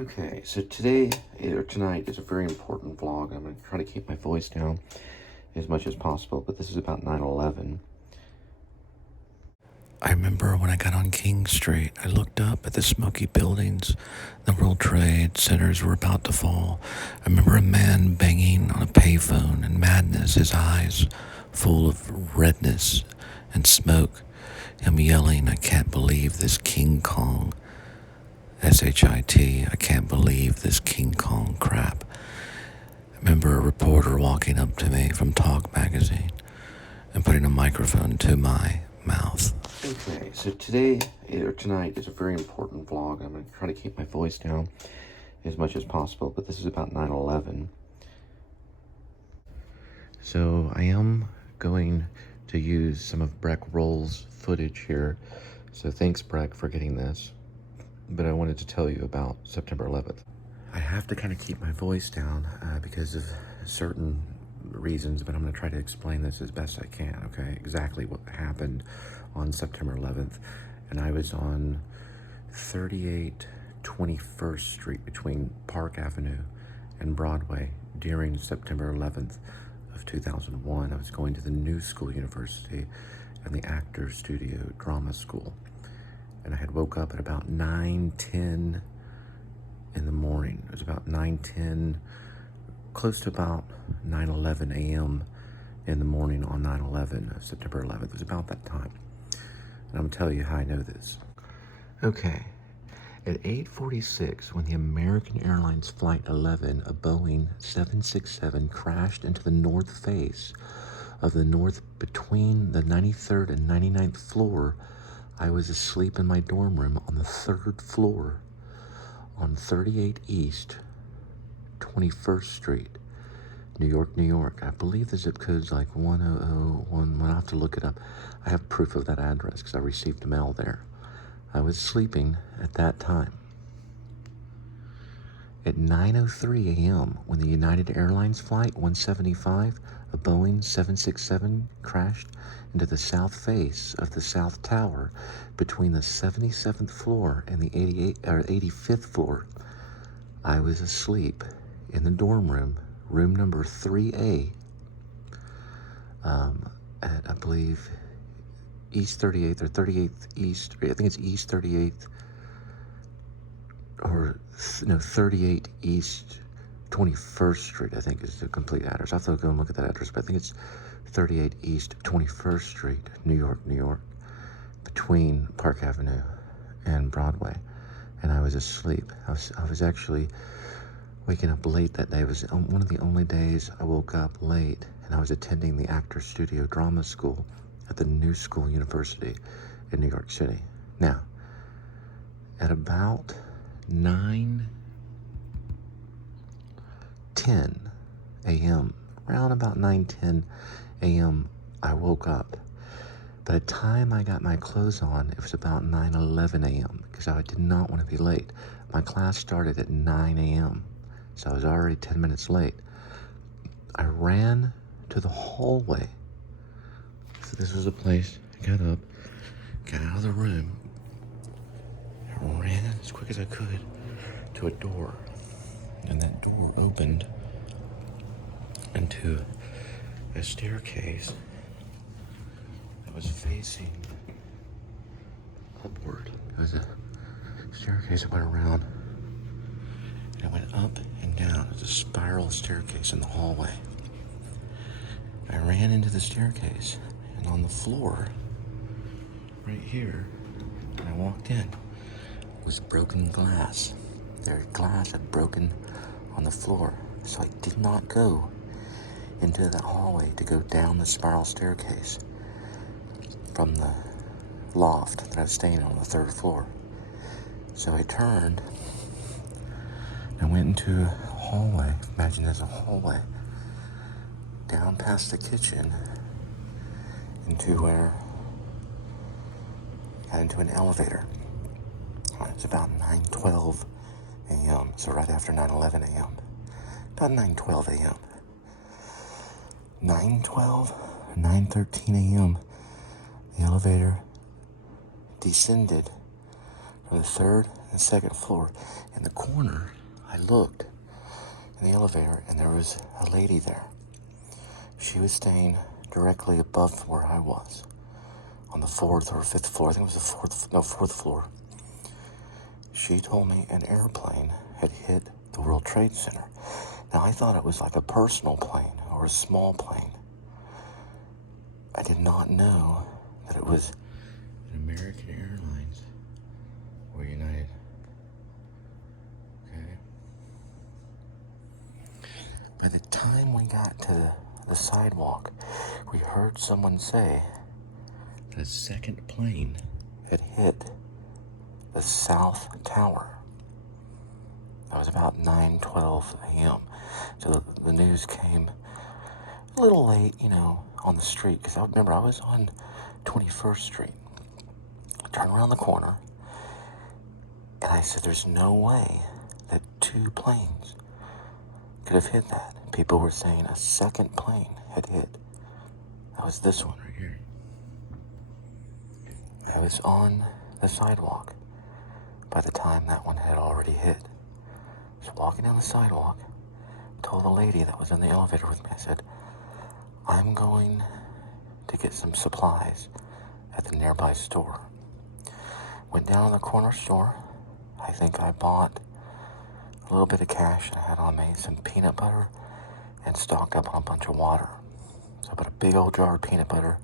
Okay, so today or tonight is a very important vlog. I'm going to try to keep my voice down as much as possible, but this is about 9/11. I remember when I got on King Street, I looked up at the smoky buildings. The World Trade Centers were about to fall. I remember a man banging on a payphone in madness, his eyes full of redness and smoke. Him yelling, "I can't believe this King Kong. S-H-I-T, I can't believe this King Kong crap." I remember a reporter walking up to me from Talk magazine and putting a microphone to my mouth. Okay, so today or tonight is a very important vlog. I'm going to try to keep my voice down as much as possible, but this is about 9/11. So I am going to use some of Breck Roll's footage here. So thanks, Breck, for getting this. But I wanted to tell you about September 11th. I have to kind of keep my voice down because of certain reasons, but I'm going to try to explain this as best I can, okay? Exactly what happened on September 11th. And I was on 38 21st Street between Park Avenue and Broadway during September 11th of 2001. I was going to the New School University and the Actors Studio Drama School. And I had woke up at about 9:10 in the morning. It was about 9:10, close to about 9:11 a.m. in the morning on 9/11, September 11th. It was about that time. And I'm going to tell you how I know this. Okay. At 8:46, when the American Airlines Flight 11, a Boeing 767, crashed into the north face of the north between the 93rd and 99th floor, I was asleep in my dorm room on the 3rd floor on 38 East 21st Street, New York, New York. I believe the zip code's like 1001. I'll have to look it up. I have proof of that address because I received mail there. I was sleeping at that time. At 9:03 a.m., when the United Airlines Flight 175, a Boeing 767, crashed into the south face of the South Tower between the 77th floor and the 85th floor, I was asleep in the dorm room, room number 3A, at, I believe, East 38th or 38th East, I think it's East 38th, or no, 38 East 21st Street, I think is the complete address. I'll have to go and look at that address, but I think it's 38 East 21st Street, New York, New York, between Park Avenue and Broadway. And I was asleep. I was actually waking up late that day. It was one of the only days I woke up late, and I was attending the Actors Studio Drama School at the New School University in New York City. Now, at about 9:10 a.m., around about 9:10 a.m., I woke up. By the time I got my clothes on, it was about 9:11 a.m. because I did not want to be late. My class started at 9 a.m., so I was already 10 minutes late. I ran to the hallway. So this was a place I got up, got out of the room, and ran as quick as I could to a door. And that door opened into a staircase that was facing upward. It was a staircase that went around, and it went up and down. It was a spiral staircase in the hallway. I ran into the staircase, and on the floor, right here, when I walked in, was broken glass. Their glass had broken on the floor, so I did not go into that hallway to go down the spiral staircase from the loft that I was staying on the 3rd floor. So I turned and went into a hallway. Imagine there's a hallway down past the kitchen into where I got into an elevator. It's about 9:12 a.m., so right after 9:11 a.m. About 9:12 a.m. 9:12, 9:13 a.m., the elevator descended from the 3rd the second floor. In the corner, I looked in the elevator, and there was a lady there. She was staying directly above where I was, on the 4th or 5th floor. I think it was the 4th floor. She told me an airplane had hit the World Trade Center. Now, I thought it was like a personal plane or a small plane. I did not know that it was an American Airlines or United. Okay. By the time we got to the sidewalk, we heard someone say that a second plane had hit the South Tower. That was about 9:12 a.m. So the news came a little late, on the street, because I remember I was on 21st Street. I turned around the corner, and I said, there's no way that 2 planes could have hit that. People were saying a second plane had hit. That was this one right here. I was on the sidewalk by the time that one had already hit. I was walking down the sidewalk, told the lady that was in the elevator with me, I said, I'm going to get some supplies at the nearby store. Went down to the corner store. I think I bought a little bit of cash I had on me, some peanut butter, and stocked up on a bunch of water. So I bought a big old jar of peanut butter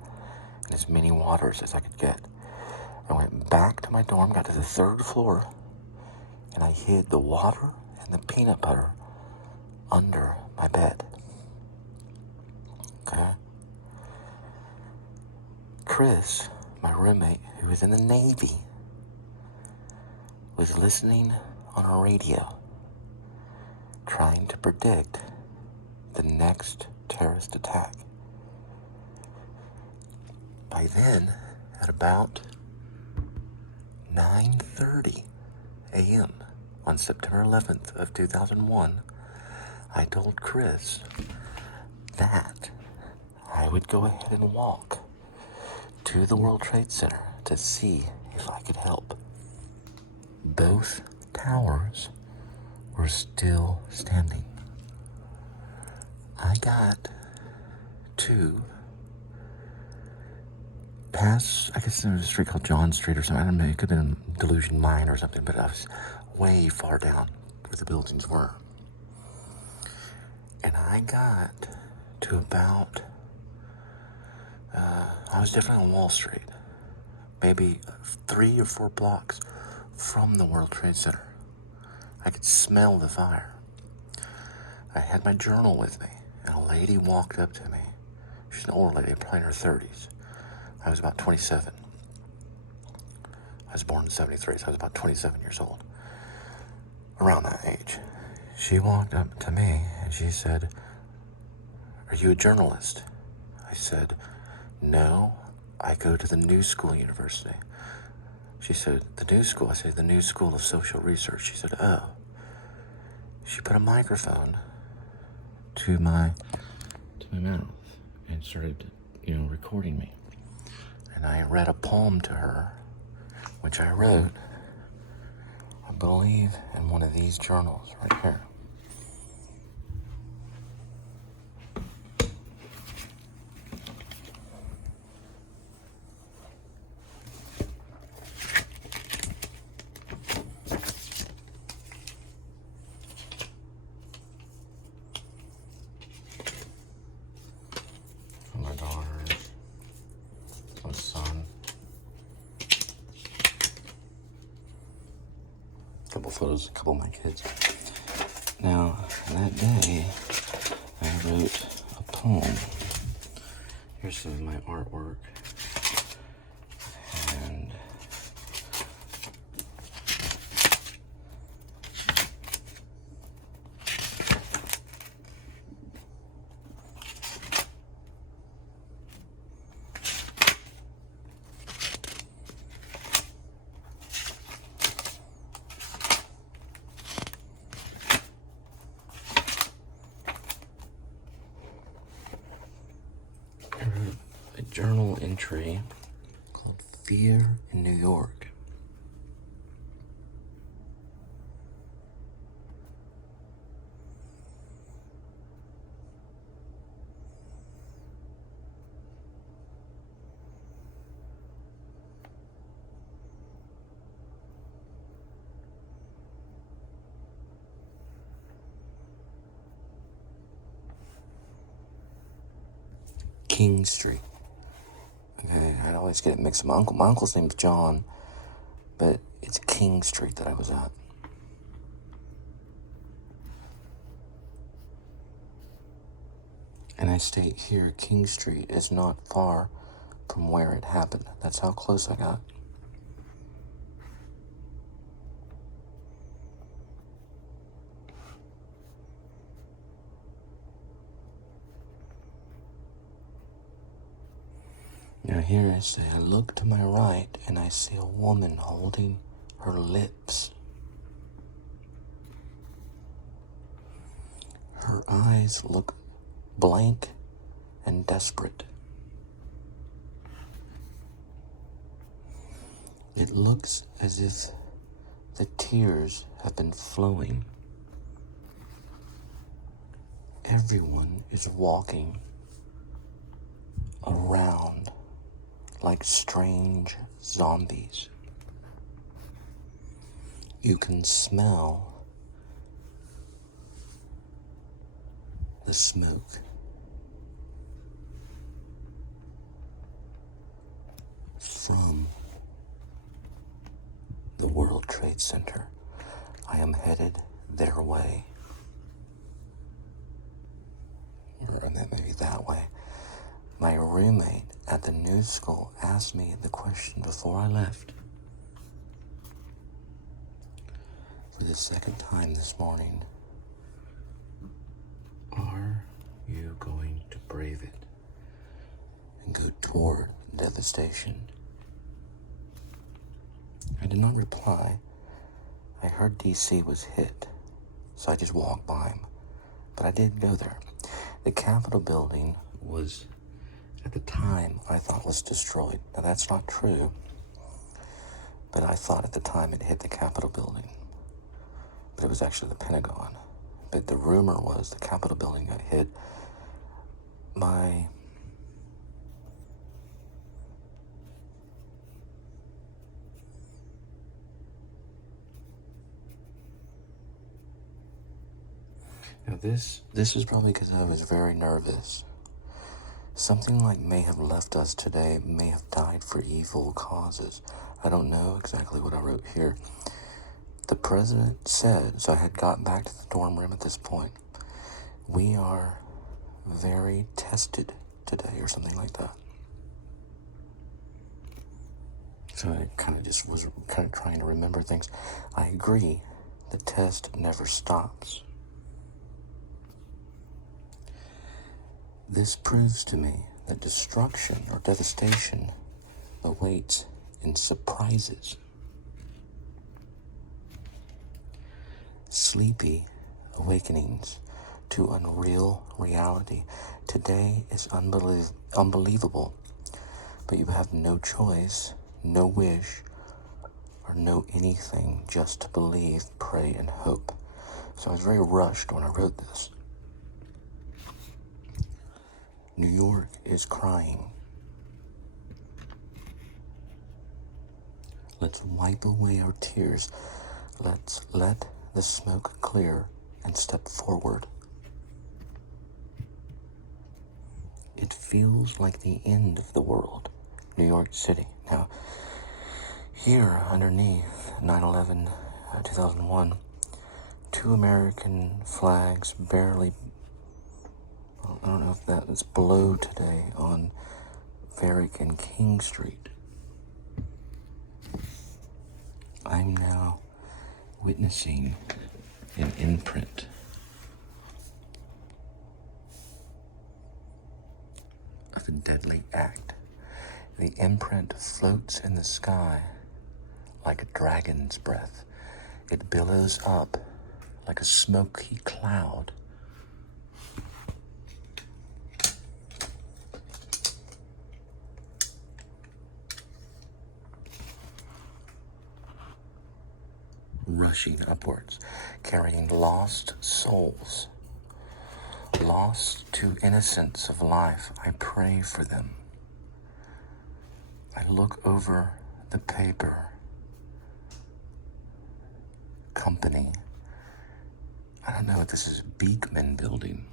and as many waters as I could get. I went back to my dorm, got to the 3rd floor, and I hid the water and the peanut butter under my bed. Okay? Chris, my roommate, who was in the Navy, was listening on a radio, trying to predict the next terrorist attack. By then, at about 9:30 a.m. on September 11th of 2001, I told Chris that I would go ahead and walk to the World Trade Center to see if I could help. Both towers were still standing. I got to pass, I guess there was a street called John Street or something. I don't know, it could have been Delusion Mine or something, but I was way far down where the buildings were. And I got to about, I was definitely on Wall Street, maybe 3 or 4 blocks from the World Trade Center. I could smell the fire. I had my journal with me, and a lady walked up to me. She's an older lady, probably in her 30s. I was about 27. I was born in 73, so I was about 27 years old. Around that age. She walked up to me, and she said, "Are you a journalist?" I said, "No, I go to the New School University." She said, "The New School?" I said, "The New School of Social Research." She said, "Oh." She put a microphone to my mouth and started, recording me. And I read a poem to her, which I wrote, I believe, in one of these journals right here. My daughters, my son, a couple photos, a couple of my kids. Now, that day, I wrote a poem. Here's some of my artwork. And I wrote a journal entry called Fear in New York. King Street. Okay, I'd always get it mixed up. My uncle's name's John, but it's King Street that I was at. And I state here, King Street is not far from where it happened. That's how close I got. Now here I say, I look to my right and I see a woman holding her lips. Her eyes look blank and desperate. It looks as if the tears have been flowing. Everyone is walking around like strange zombies. You can smell the smoke from the World Trade Center. I am headed their way. Or maybe that way. My roommate at the new school asked me the question before I left. For the second time this morning, are you going to brave it and go toward devastation? I did not reply. I heard DC was hit, so I just walked by him. But I did go there. The Capitol building was, at the time, I thought was destroyed. Now that's not true, but I thought at the time it hit the Capitol building. But it was actually the Pentagon. But the rumor was the Capitol building got hit by now this is probably because I was very nervous. Something like may have left us today, may have died for evil causes. I don't know exactly what I wrote here. The president said, so I had gotten back to the dorm room at this point, we are very tested today, or something like that. So I kind of just was kind of trying to remember things. I agree, the test never stops. This proves to me that destruction or devastation awaits in surprises. Sleepy awakenings to unreal reality. Today is unbelievable, but you have no choice, no wish, or no anything, just to believe, pray, and hope. So I was very rushed when I wrote this. New York is crying. Let's wipe away our tears. Let's let the smoke clear and step forward. It feels like the end of the world, New York City. Now, here underneath 9/11, 2001, 2 American flags barely, I don't know if that is below today on Varick and King Street. I'm now witnessing an imprint of a deadly act. The imprint floats in the sky like a dragon's breath. It billows up like a smoky cloud. Rushing upwards, carrying lost souls, lost to innocence of life. I pray for them. I look over the paper company. I don't know if this is Beekman Building.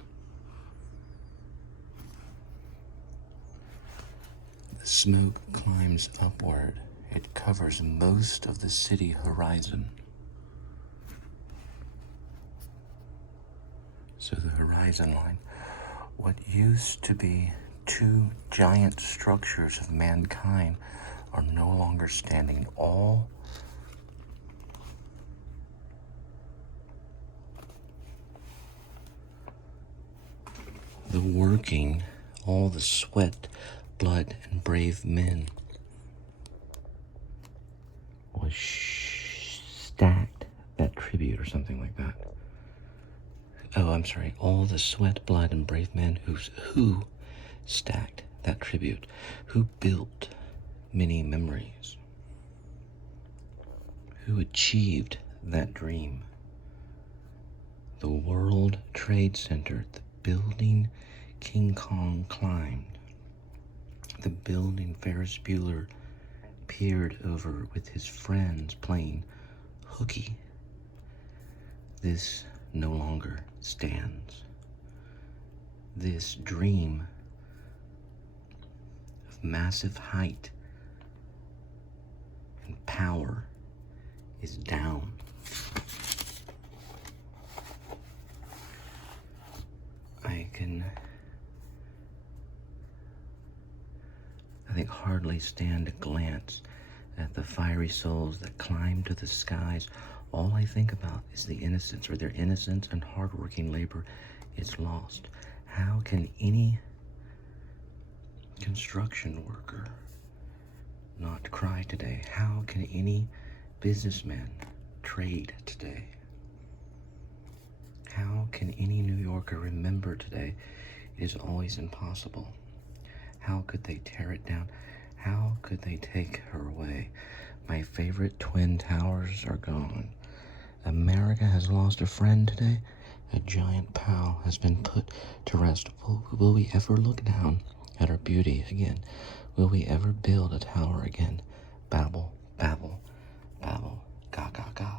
The smoke climbs upward. It covers most of the city horizon. So the horizon line, what used to be two giant structures of mankind, are no longer standing. All the working, all the sweat, blood, and brave men was stacked, that tribute or something like that. Oh, I'm sorry. All the sweat, blood, and brave men who stacked that tribute, who built many memories, who achieved that dream. The World Trade Center, the building King Kong climbed, the building Ferris Bueller peered over with his friends playing hooky. This no longer stands. This dream of massive height and power is down. I think hardly stand to glance at the fiery souls that climb to the skies. All I think about is the innocence, or their innocence and hardworking labor is lost. How can any construction worker not cry today? How can any businessman trade today? How can any New Yorker remember today? It is always impossible. How could they tear it down? How could they take her away? My favorite twin towers are gone. America has lost a friend today. A giant pal has been put to rest. Will we ever look down at our beauty again? Will we ever build a tower again? Babble, babble, babble, ga, ga, ga.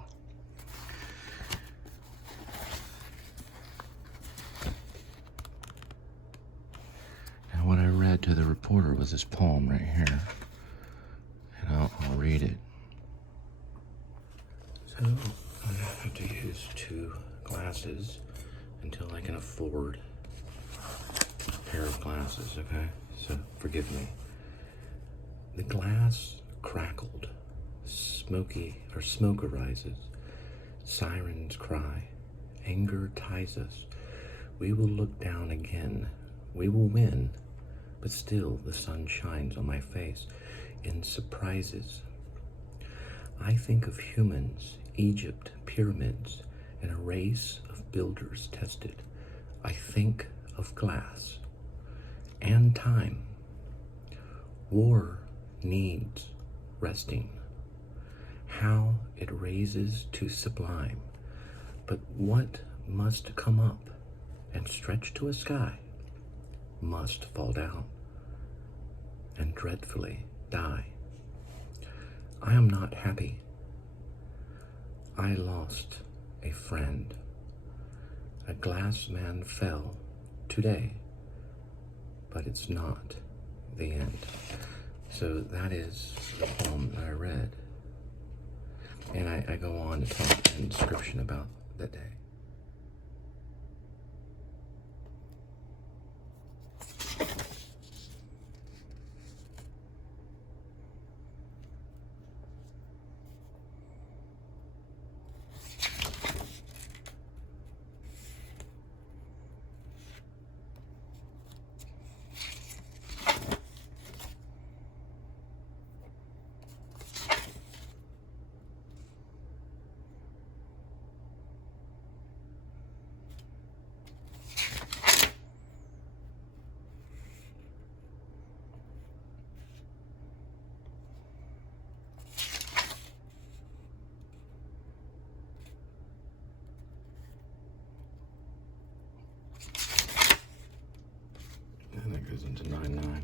And what I read to the reporter was this poem right here. And I'll read it. So I have to use 2 glasses until I can afford a pair of glasses, okay? So forgive me. The glass crackled. Smoke arises. Sirens cry. Anger ties us. We will look down again. We will win. But still the sun shines on my face in surprises. I think of humans, Egypt, pyramids, and a race of builders tested. I think of glass and time. War needs resting. How it raises to sublime. But what must come up and stretch to a sky must fall down and dreadfully die. I am not happy. I lost a friend. A glass man fell today, but it's not the end. So that is the poem that I read. And I go on to talk in description about the day. And it goes into 9-9.